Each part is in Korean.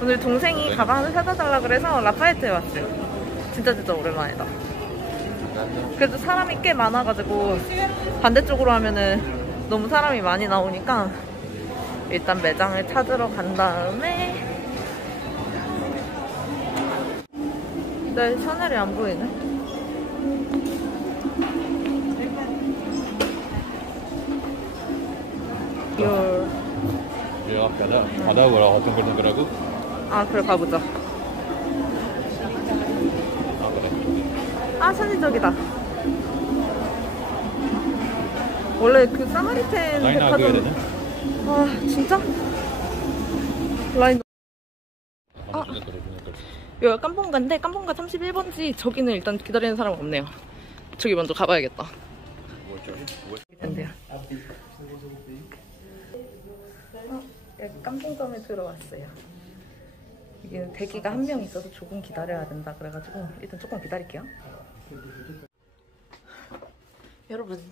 오늘 동생이 가방을 사다 달라 그래서 라파에트에 왔어요. 진짜 오랜만이다. 그래도 사람이 꽤 많아가지고 반대쪽으로 하면은 너무 사람이 많이 나오니까 일단 매장을 찾으러 간 다음에 네, 샤넬이 안 보이네. 얘가 바닥으로 덩글덩글하고. 아, 그래 가보자. 아, 그래. 아, 천지적이다. 원래 그 사마리텐 라인 아껴야 되네. 아, 진짜? 라인. 아, 여기가 깜봉가인데 깜봉가 31번지 저기는 일단 기다리는 사람 없네요. 저기 먼저 가봐야겠다. 된대요. 여기 깜봉점에 들어왔어요. 이게 대기가 한 명 있어서 조금 기다려야 된다 그래가지고 일단 조금 기다릴게요. 여러분,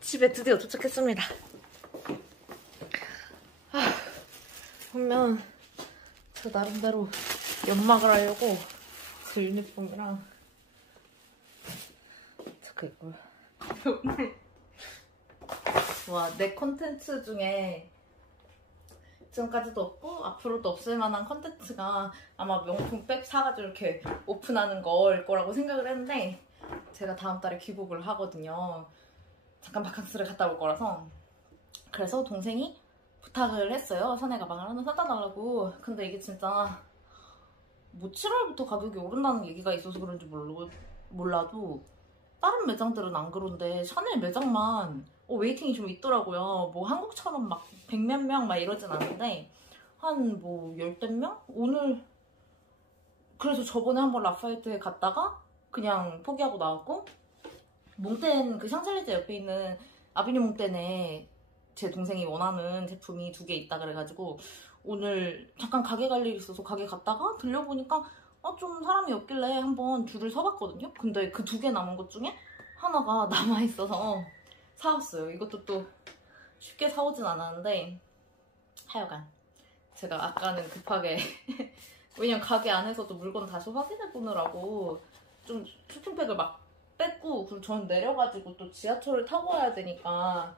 집에 드디어 도착했습니다. 그러면 저 나름대로 연막을 하려고 제 유니폼이랑 잠깐 이거 와, 내 컨텐츠 중에 지금까지도 없고 앞으로도 없을 만한 컨텐츠가 아마 명품 백 사가지고 이렇게 오픈하는 걸 거라고 생각을 했는데 제가 다음 달에 귀국을 하거든요. 잠깐 바캉스를 갔다 올 거라서. 그래서 동생이 부탁을 했어요. 샤넬 가방을 하나 사다 달라고. 근데 이게 진짜 뭐 7월부터 가격이 오른다는 얘기가 있어서 그런지 몰라도 다른 매장들은 안 그런데 샤넬 매장만 웨이팅이 좀 있더라고요. 뭐 한국처럼 막 100몇 명 막 이러진 않은데 한 뭐 10몇 명? 오늘 그래서 저번에 한번 라파에트에 갔다가 그냥 포기하고 나왔고, 몽텐 그 샹젤리제 옆에 있는 아비뉴 몽텐에 제 동생이 원하는 제품이 2개 있다 그래가지고 오늘 잠깐 가게 갈 일이 있어서 가게 갔다가 들려보니까 좀 사람이 없길래 한번 줄을 서봤거든요. 근데 그 2개 남은 것 중에 하나가 남아있어서 사왔어요. 이것도 또 쉽게 사오진 않았는데 하여간 제가 아까는 급하게 왜냐면 가게 안에서도 물건 다시 확인해 보느라고 좀 쇼핑백을 막 뺐고, 그리고 저는 내려가지고 또 지하철을 타고 와야 되니까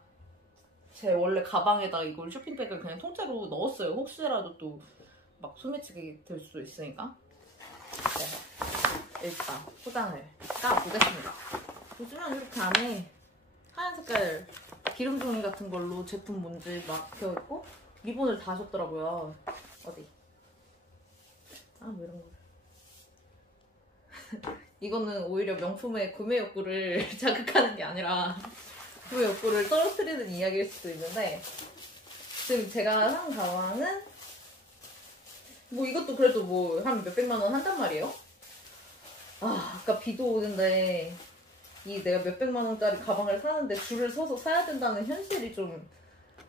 제 원래 가방에다 이걸 쇼핑백을 그냥 통째로 넣었어요. 혹시라도 또 막 소매치기 될 수도 있으니까. 네, 일단 포장을 까보겠습니다. 보시면 이렇게 안에 하얀 색깔 기름 종이 같은 걸로 제품 뭔지 막혀있고 리본을 다셨더라고요. 어디? 뭐 이런 거. 이거는 오히려 명품의 구매 욕구를 자극하는 게 아니라 구매 욕구를 떨어뜨리는 이야기일 수도 있는데, 지금 제가 산 가방은 뭐 이것도 그래도 뭐 한 몇백만 원 한단 말이에요. 아까 비도 오는데 이 내가 몇백만 원짜리 가방을 사는데 줄을 서서 사야 된다는 현실이 좀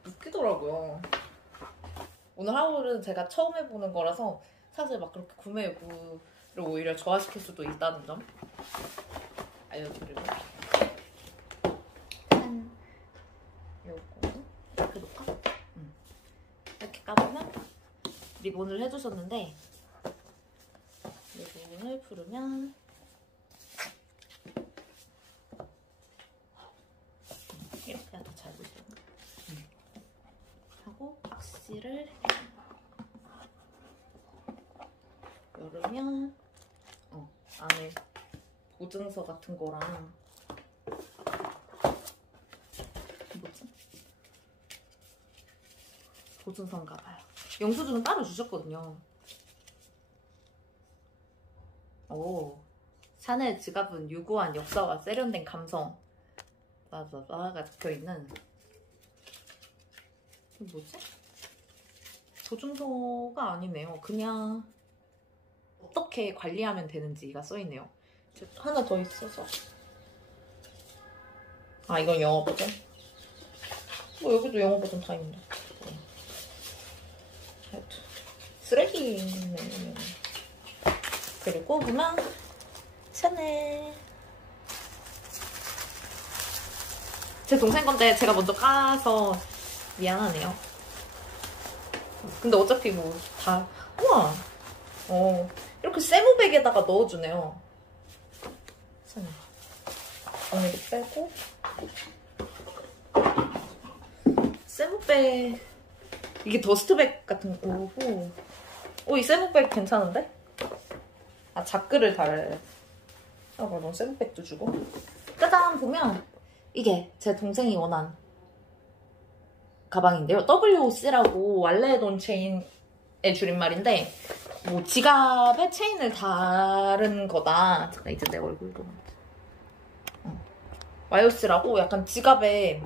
웃기더라고요. 오늘 하루는 제가 처음 해보는 거라서 사실 막 그렇게 구매 욕구를 오히려 저하시킬 수도 있다는 점 알려드리고, 짠! 요거 이렇게 놓을까? 이렇게 까보면 리본을 해주셨는데 리본을 풀으면 이렇게 더 잘 보시면 하고 박스를 열으면 안에 보증서 같은 거랑 뭐지? 보증서인가 봐요. 영수증은 따로 주셨거든요. 샤넬 지갑은 유구한 역사와 세련된 감성 가 적혀있는, 뭐지? 보증서가 아니네요. 그냥 어떻게 관리하면 되는지가 써있네요. 하나 더 있어서. 이건 영어 버전? 여기도 영어 버전 다 있네. 하여튼 쓰레기네. 그리고 보면 샤넬. 제 동생 건데 제가 먼저 까서 미안하네요. 근데 어차피 뭐 다 우와 이렇게 세무백에다가 넣어주네요. 언니도 빼고 세무백 이게 더스트백 같은 거고 이 세무백 괜찮은데? 아 자크를 달아요. 너무 세무백도 주고 짜잔 보면 이게 제 동생이 원한 가방인데요. WOC라고 왈레돈 체인의 줄임말인데 뭐 지갑에 체인을 다른 거다. 잠깐 이제 내 얼굴도 YOC라고 약간 지갑에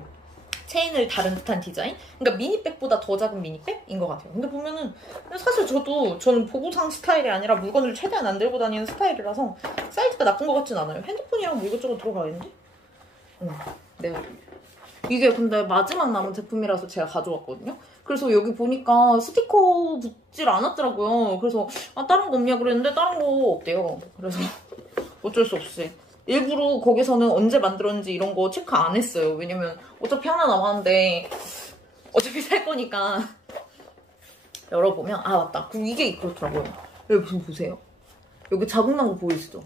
체인을 다른 듯한 디자인? 그러니까 미니백보다 더 작은 미니백인 것 같아요. 근데 보면은 사실 저는 보고상 스타일이 아니라 물건을 최대한 안 들고 다니는 스타일이라서 사이즈가 나쁜 것 같진 않아요. 핸드폰이랑 뭐 이것저것 들어가겠는데? 네. 이게 근데 마지막 남은 제품이라서 제가 가져왔거든요. 그래서 여기 보니까 스티커 붙질 않았더라고요. 그래서 다른 거 없냐 그랬는데 다른 거 없대요. 그래서 어쩔 수 없이 일부러 거기서는 언제 만들었는지 이런 거 체크 안 했어요. 왜냐면 어차피 하나 남았는데 어차피 살 거니까. 열어보면 맞다. 그리고 이게 그렇더라고요. 여기 보세요. 여기 자국 난 거 보이시죠?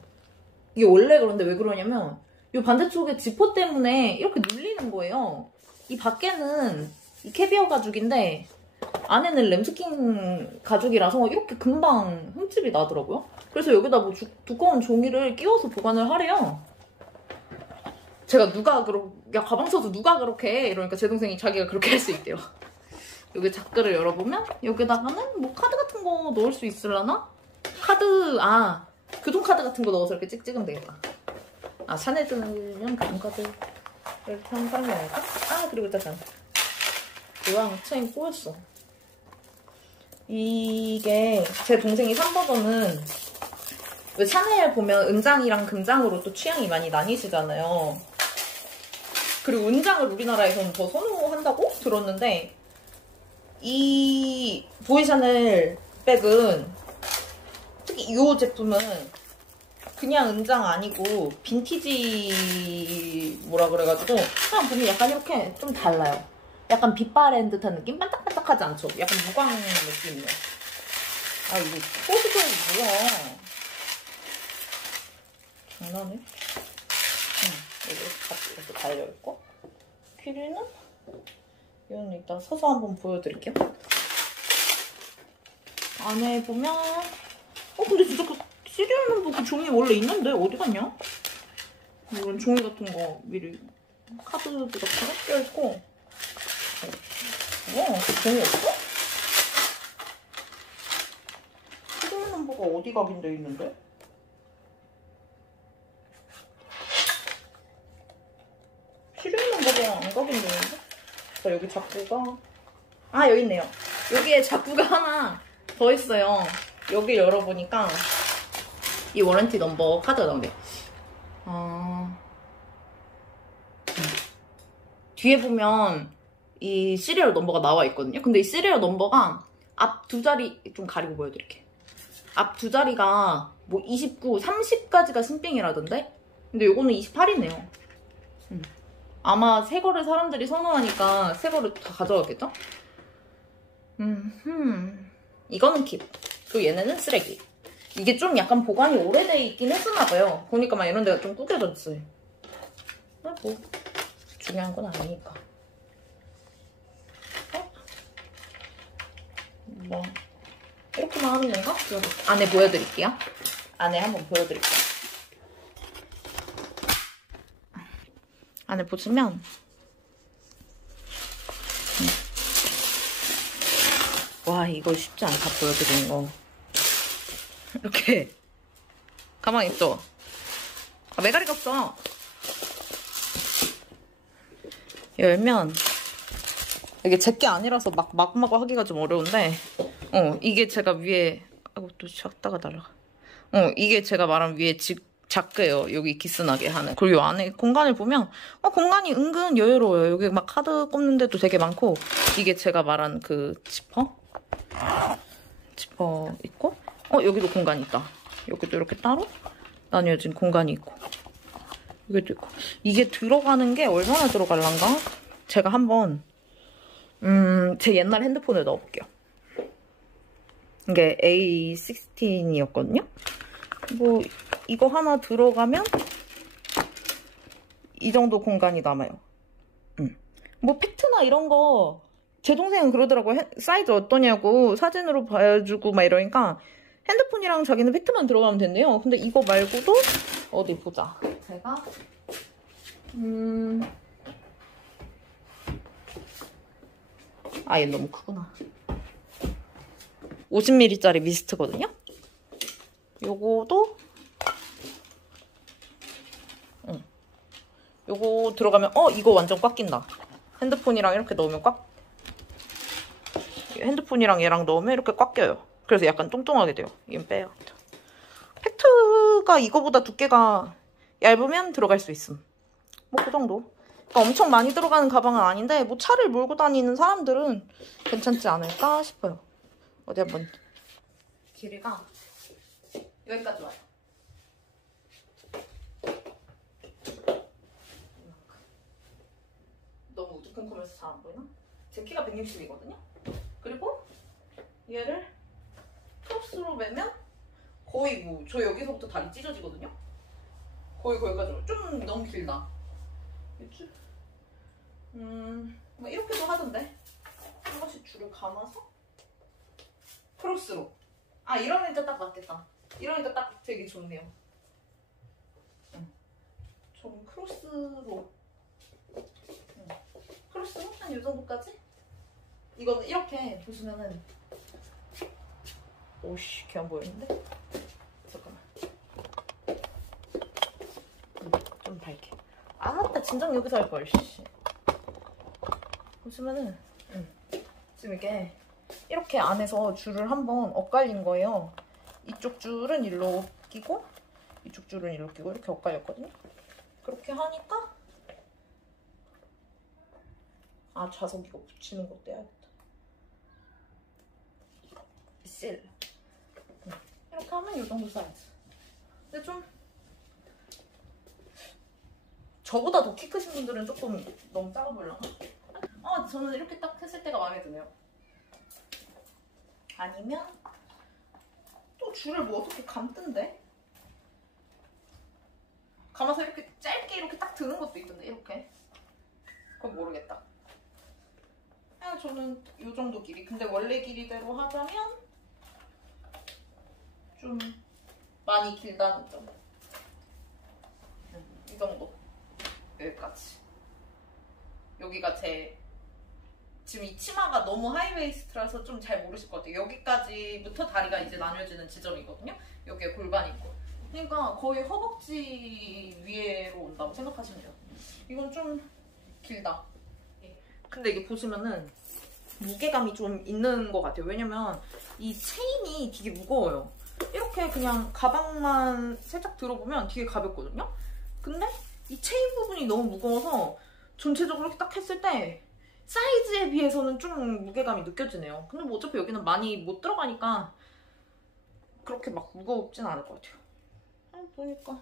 이게 원래 그런데 왜 그러냐면 이 반대쪽에 지퍼 때문에 이렇게 눌리는 거예요. 이 밖에는 이 캐비어 가죽인데 안에는 램스킨 가죽이라서 이렇게 금방 흠집이 나더라고요. 그래서 여기다 뭐 두꺼운 종이를 끼워서 보관을 하래요. 제가 야 가방 써도 누가 그렇게 해? 이러니까 제 동생이 자기가 그렇게 할 수 있대요. 여기 자크를 열어보면 여기다가는 뭐 카드 같은 거 넣을 수 있으려나? 교통카드 같은 거 넣어서 이렇게 찍 찍으면 되겠다. 샤넬 들면 교통카드 이렇게 하는 사람이 아닐까? 그리고 짜잔. 이왕 체인 꼬였어. 이게 제 동생이 산 버전은 왜 샤넬 보면 은장이랑 금장으로 또 취향이 많이 나뉘시잖아요. 그리고 은장을 우리나라에서는 더 선호한다고 들었는데 이 보이샤넬 백은 특히 이 제품은 그냥 은장 아니고 빈티지 뭐라 그래가지고 그냥 보면 약간 이렇게 좀 달라요. 약간 빛바랜 듯한 느낌? 반짝반짝하지 않죠? 약간 무광 느낌이에요. 이거 포즈도 뭐야? 장난해? 여기 이렇게 달려있고 키리는 이건 이따 서서 한번 보여드릴게요. 안에 보면 근데 진짜 그 시리얼 넘버 그 종이 원래 있는데 어디 갔냐? 이런 종이 같은 거 미리 카드도 이렇게 껴있고 그 종이 없어? 시리얼 넘버가 어디 각인돼 있는데? 시리얼 넘버가 안 각인돼 있는데? 자, 여기 작구가 여기 있네요. 여기에 작구가 하나 더 있어요. 여기 열어보니까 이 워런티 넘버 카드가 나오네. 뒤에 보면 이 시리얼 넘버가 나와 있거든요. 근데 이 시리얼 넘버가 앞 두 자리 좀 가리고 보여드릴게요. 앞 두 자리가 뭐 29, 30까지가 신빙이라던데? 근데 요거는 28이네요. 아마 새 거를 사람들이 선호하니까 새 거를 다 가져가겠죠? 이거는 킵. 또 얘네는 쓰레기. 이게 좀 약간 보관이 오래돼 있긴 했었나봐요. 보니까 막 이런 데가 좀 구겨졌지. 뭐 중요한 건 아니니까. 뭐 이렇게만 하는 건가? 안에 보여드릴게요. 안에 한번 보여드릴게요. 안에 보시면 와 이거 쉽지 않다 보여드리는 거. 이렇게 가만히 있죠? 메가리가 없어. 열면 이게 제게 아니라서 마구 하기가 좀 어려운데 이게 제가 위에 또 작다가 날아가. 이게 제가 말한 위에 작게요. 여기 기스나게 하는. 그리고 이 안에 공간을 보면 공간이 은근 여유로워요. 여기 막 카드 꼽는 데도 되게 많고 이게 제가 말한 그 지퍼 있고 여기도 공간이 있다. 여기도 이렇게 따로 나뉘어진 공간이 있고 여기도 있고 이게 들어가는 게 얼마나 들어갈란가? 제가 한번 제 옛날 핸드폰에 넣어볼게요. 이게 A16이었거든요. 뭐 이거 하나 들어가면 이 정도 공간이 남아요. 뭐 팩트나 이런 거 제 동생은 그러더라고요. 사이즈 어떠냐고 사진으로 보여주고 막 이러니까 핸드폰이랑 자기는 팩트만 들어가면 된대요. 근데 이거 말고도 어디 보자. 제가 얘 너무 크구나. 50ml짜리 미스트거든요. 요거도 요거 들어가면 이거 완전 꽉 낀다. 핸드폰이랑 이렇게 넣으면 핸드폰이랑 얘랑 넣으면 이렇게 꽉 껴요. 그래서 약간 뚱뚱하게 돼요. 이건 빼요. 팩트가 이거보다 두께가 얇으면 들어갈 수 있음. 뭐 그 정도. 그러니까 엄청 많이 들어가는 가방은 아닌데 뭐 차를 몰고 다니는 사람들은 괜찮지 않을까 싶어요. 어디 한번. 길이가 여기까지 와요. 너무 우두컴컴해서 잘 안 보이나? 제 키가 160이거든요. 그리고 얘를 크롭스로 매면 거의 뭐 저 여기서부터 다리 찢어지거든요. 거의 거기까지 와요. 좀 너무 길다. 그치? 뭐 이렇게도 하던데. 한 번씩 줄을 감아서 크로스로. 이러니까 딱 맞겠다. 이러니까 딱 되게 좋네요. 좀 크로스로. 크로스로 한 이 정도까지? 이거는 이렇게 보시면은 오씨 걔 안 보이는데? 잠깐만. 좀 밝게. 맞다 진정 여기서 할걸. 보시면은 지금 이렇게 안에서 줄을 한번 엇갈린 거예요. 이쪽 줄은 일로 끼고 이쪽 줄은 일로 끼고 이렇게 엇갈렸거든요. 그렇게 하니까 좌석 이거 붙이는 것도 해야겠다. 실. 이렇게 하면 이 정도 사이즈. 근데 좀 저보다 더 키 크신 분들은 조금 너무 작아 보이려나? 저는 이렇게 딱 했을 때가 마음에 드네요. 아니면 또 줄을 뭐 어떻게 감던데? 감아서 이렇게 짧게 이렇게 딱 드는 것도 있던데 이렇게. 그건 모르겠다. 그냥 저는 이 정도 길이. 근데 원래 길이대로 하자면 좀 많이 길다는 점. 이 정도. 여기까지. 여기가 지금 이 치마가 너무 하이웨이스트라서 좀 잘 모르실 것 같아요. 여기까지부터 다리가 이제 나뉘어지는 지점이거든요. 여기에 골반 있고. 그러니까 거의 허벅지 위로 온다고 생각하시면 돼요. 이건 좀 길다. 근데 이게 보시면은 무게감이 좀 있는 것 같아요. 왜냐면 이 체인이 되게 무거워요. 이렇게 그냥 가방만 살짝 들어보면 되게 가볍거든요. 근데 이 체인 부분이 너무 무거워서 전체적으로 이렇게 딱 했을 때 사이즈에 비해서는 좀 무게감이 느껴지네요. 근데 뭐 어차피 여기는 많이 못 들어가니까 그렇게 막 무겁진 않을 것 같아요. 보니까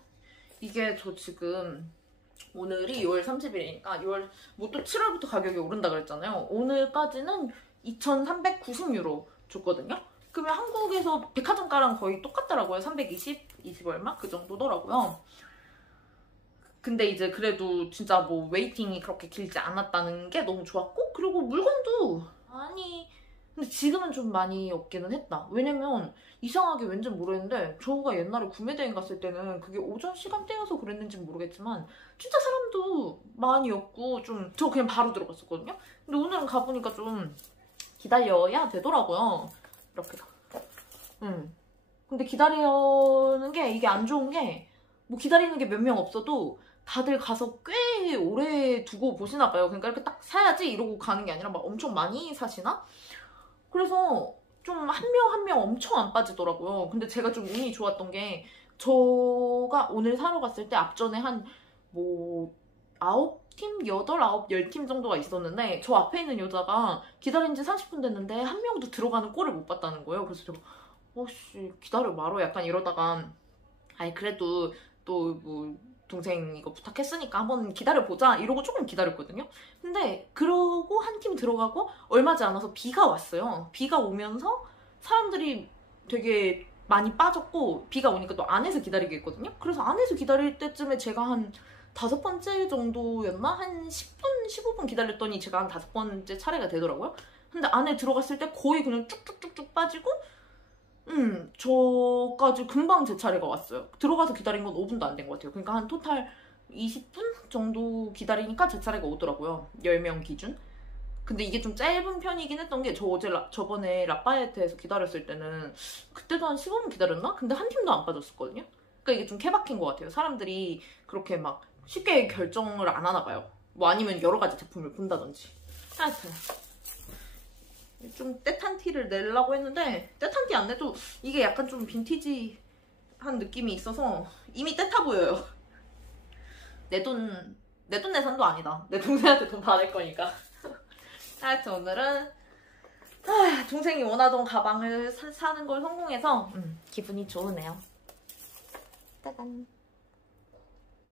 이게 저 지금 오늘이 6월 30일이니까 6월 뭐 또 7월부터 가격이 오른다 그랬잖아요. 오늘까지는 2,390유로 줬거든요. 그러면 한국에서 백화점가랑 거의 똑같더라고요. 320 얼마? 그 정도더라고요. 근데 이제 그래도 진짜 뭐 웨이팅이 그렇게 길지 않았다는 게 너무 좋았고, 그리고 물건도 근데 지금은 좀 많이 없기는 했다. 왜냐면 이상하게 왠지 모르겠는데 저가 옛날에 구매대행 갔을 때는 그게 오전 시간대여서 그랬는지 모르겠지만 진짜 사람도 많이 없고 좀 저 그냥 바로 들어갔었거든요. 근데 오늘은 가보니까 좀 기다려야 되더라고요. 이렇게. 근데 기다리는 게 이게 안 좋은 게 뭐 기다리는 게 몇 명 없어도 다들 가서 꽤 오래 두고 보시나 봐요. 그러니까 이렇게 딱 사야지 이러고 가는 게 아니라 막 엄청 많이 사시나? 그래서 좀 한 명 한 명 엄청 안 빠지더라고요. 근데 제가 좀 운이 좋았던 게 저가 오늘 사러 갔을 때 앞전에 한 뭐 9팀? 8, 9, 10팀 정도가 있었는데 저 앞에 있는 여자가 기다린 지 30분 됐는데 한 명도 들어가는 꼴을 못 봤다는 거예요. 그래서 제가 씨 기다려 말어 약간 이러다가 그래도 또 뭐 동생 이거 부탁했으니까 한번 기다려보자 이러고 조금 기다렸거든요. 근데 그러고 한 팀 들어가고 얼마 지 않아서 비가 왔어요. 비가 오면서 사람들이 되게 많이 빠졌고 비가 오니까 또 안에서 기다리게 했거든요. 그래서 안에서 기다릴 때쯤에 제가 한 5번째 정도였나? 한 10분, 15분 기다렸더니 제가 한 5번째 차례가 되더라고요. 근데 안에 들어갔을 때 거의 그냥 쭉쭉쭉쭉 빠지고 저까지 금방 제 차례가 왔어요. 들어가서 기다린 건 5분도 안 된 것 같아요. 그러니까 한 토탈 20분 정도 기다리니까 제 차례가 오더라고요. 10명 기준. 근데 이게 좀 짧은 편이긴 했던 게 저번에 라파에트에서 기다렸을 때는 그때도 한 15분 기다렸나? 근데 한 팀도 안 빠졌었거든요. 그러니까 이게 좀 케바케인 것 같아요. 사람들이 그렇게 막 쉽게 결정을 안 하나 봐요. 뭐 아니면 여러 가지 제품을 본다든지. 하여튼 좀 떼탄 티를 내려고 했는데 떼탄 티 안 내도 이게 약간 좀 빈티지한 느낌이 있어서 이미 떼타 보여요. 내 돈 내산도 아니다. 내 동생한테 돈 받을 거니까. 하여튼 오늘은 동생이 원하던 가방을 사는 걸 성공해서 기분이 좋으네요. 짜잔.